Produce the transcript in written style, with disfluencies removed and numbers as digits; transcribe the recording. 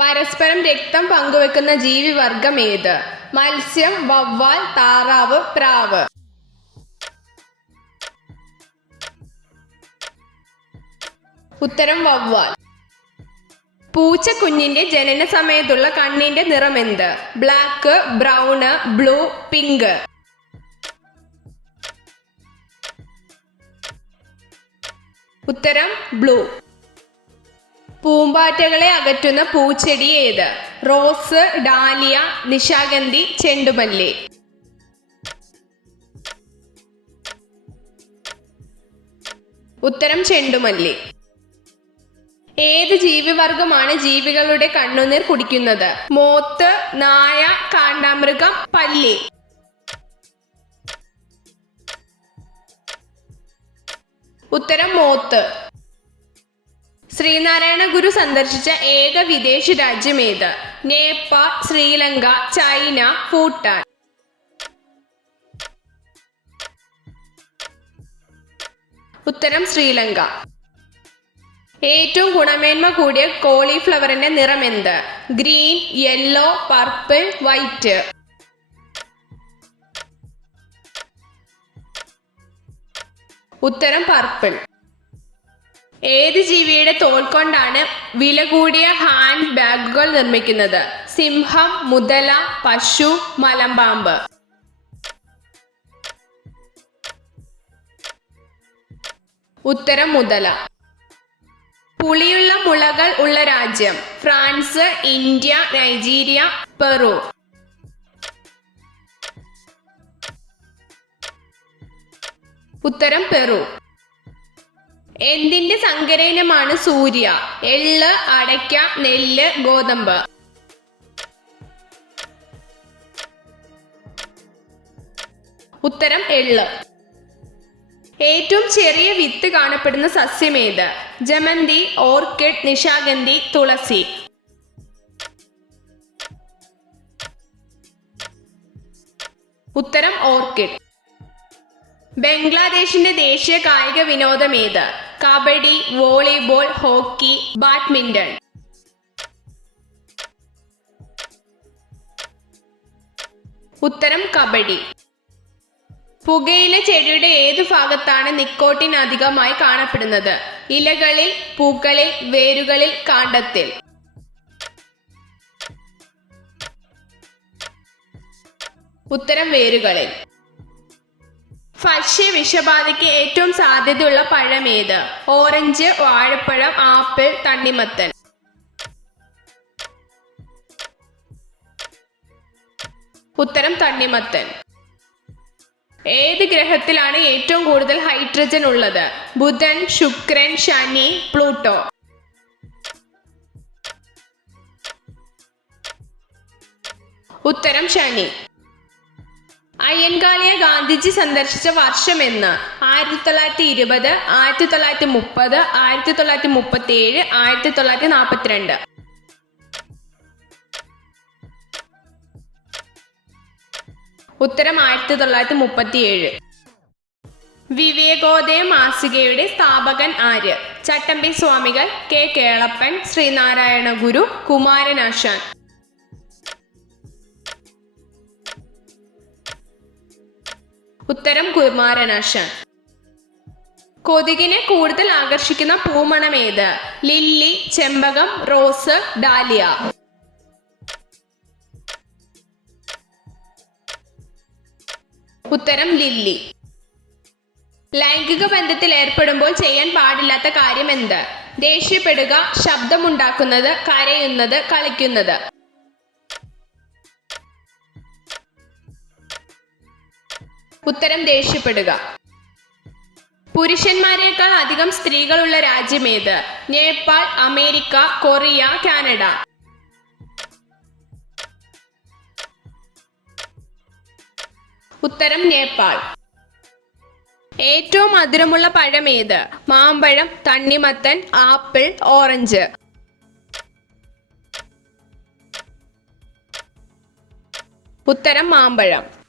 പരസ്പരം രക്തം പങ്കുവെക്കുന്ന ജീവിവർഗം ഏത്? മത്സ്യം, വവ്വാൽ, താറാവ്, പ്രാവ്. ഉത്തരം വവ്വാൽ. പൂച്ചക്കുഞ്ഞിന്റെ ജനന സമയത്തുള്ള കണ്ണിന്റെ നിറമെന്ത്? Black, brown, blue, pink. ഉത്തരം ബ്ലൂ. പൂമ്പാറ്റകളെ അകറ്റുന്ന പൂച്ചെടി ഏത്? റോസ്, ഡാലിയ, നിശാഗന്ധി, ചെണ്ടുമല്ലി. ഉത്തരം ചെണ്ടുമല്ലി. ഏത് ജീവിവർഗമാണ് ജീവികളുടെ കണ്ണുനീർ കുടിക്കുന്നത്? മോത്ത്, നായ, കാണ്ടാമൃഗം, പല്ലി. ഉത്തരം മോത്ത്. ശ്രീനാരായണ ഗുരു സന്ദർശിച്ച ഏക വിദേശ രാജ്യം ഏത്? നേപ്പാൾ, ശ്രീലങ്ക, ചൈന, ഭൂട്ടാൻ. ഉത്തരം ശ്രീലങ്ക. ഏറ്റവും ഗുണമേന്മ കൂടിയ കോളിഫ്ലവറിന്റെ നിറമെന്ത്? Green, yellow, purple, white. ഉത്തരം പർപ്പിൾ. ഏത് ജീവിയുടെ തോൽ കൊണ്ടാണ് വില കൂടിയ ഹാൻഡ് ബാഗുകൾ നിർമ്മിക്കുന്നത്? സിംഹം, മുതല, പശു, മലമ്പാമ്പ്. ഉത്തരം മുതല. പുളിയുള്ള മുളകൾ ഉള്ള രാജ്യം? France, India, Nigeria, Peru. ഉത്തരം പെറു. എന്തിന്റെ സങ്കരയിനമാണ് സൂര്യ? എള്ള്, അടയ്ക്ക, നെല്ല്, ഗോതമ്പ്. ഉത്തരം എള്ള്. ഏറ്റവും ചെറിയ വിത്ത് കാണപ്പെടുന്ന സസ്യം ഏത്? ജമന്തി, ഓർക്കിഡ്, നിശാഗന്ധി, തുളസി. ഉത്തരം ഓർക്കിഡ്. ബംഗ്ലാദേശിന്റെ ദേശീയ കായിക വിനോദം ഏത്? Kabaddi, volleyball, hockey, badminton. ഉത്തരം കബഡി. പുകയില ചെടിയുടെ ഏതു ഭാഗത്താണ് നിക്കോട്ടിൻ അധികമായി കാണപ്പെടുന്നത്? ഇലകളിൽ, പൂക്കളിൽ, വേരുകളിൽ, കാണ്ഡത്തിൽ. ഉത്തരം വേരുകളിൽ. ഭക്ഷ്യ വിഷബാധയ്ക്ക് ഏറ്റവും സാധ്യതയുള്ള പഴം ഏത്? ഓറഞ്ച്, വാഴപ്പഴം, ആപ്പിൾ, തണ്ണിമത്തൻ. ഉത്തരം തണ്ണിമത്തൻ. ഏത് ഗ്രഹത്തിലാണ് ഏറ്റവും കൂടുതൽ ഹൈഡ്രജൻ ഉള്ളത്? ബുധൻ, ശുക്രൻ, ശനി, പ്ലൂട്ടോ. ഉത്തരം ശനി. അയ്യൻകാളിയെ ഗാന്ധിജി സന്ദർശിച്ച വർഷം എന്ന്? 1920, 1930, 1937, 1942. ഉത്തരം 1937. വിവേകോദയ മാസികയുടെ സ്ഥാപകൻ ആര്? ചട്ടമ്പി സ്വാമികൾ, കെ കേളപ്പൻ, ശ്രീനാരായണ ഗുരു, കുമാരനാശാൻ. ഉത്തരം കുമാരനാശാൻ. കൊതുകിനെ കൂടുതൽ ആകർഷിക്കുന്ന പൂമണം ഏത്? ലില്ലി, ചെമ്പകം, റോസ്, ഡാലിയ. ഉത്തരം ലില്ലി. ലൈംഗിക ബന്ധത്തിൽ ഏർപ്പെടുമ്പോൾ ചെയ്യാൻ പാടില്ലാത്ത കാര്യം എന്ത്? ദേഷ്യപ്പെടുക, ശബ്ദമുണ്ടാക്കുന്നത്, കരയുന്നത്, കളിക്കുന്നത്. ഉത്തരം ദേഷ്യപ്പെടുക. പുരുഷന്മാരെക്കാൾ അധികം സ്ത്രീകളുള്ള രാജ്യം ഏത്? Nepal, America, Korea, Canada. ഉത്തരം നേപ്പാൾ. ഏറ്റവും മധുരമുള്ള പഴം ഏത്? മാമ്പഴം, തണ്ണിമത്തൻ, ആപ്പിൾ, ഓറഞ്ച്. ഉത്തരം മാമ്പഴം.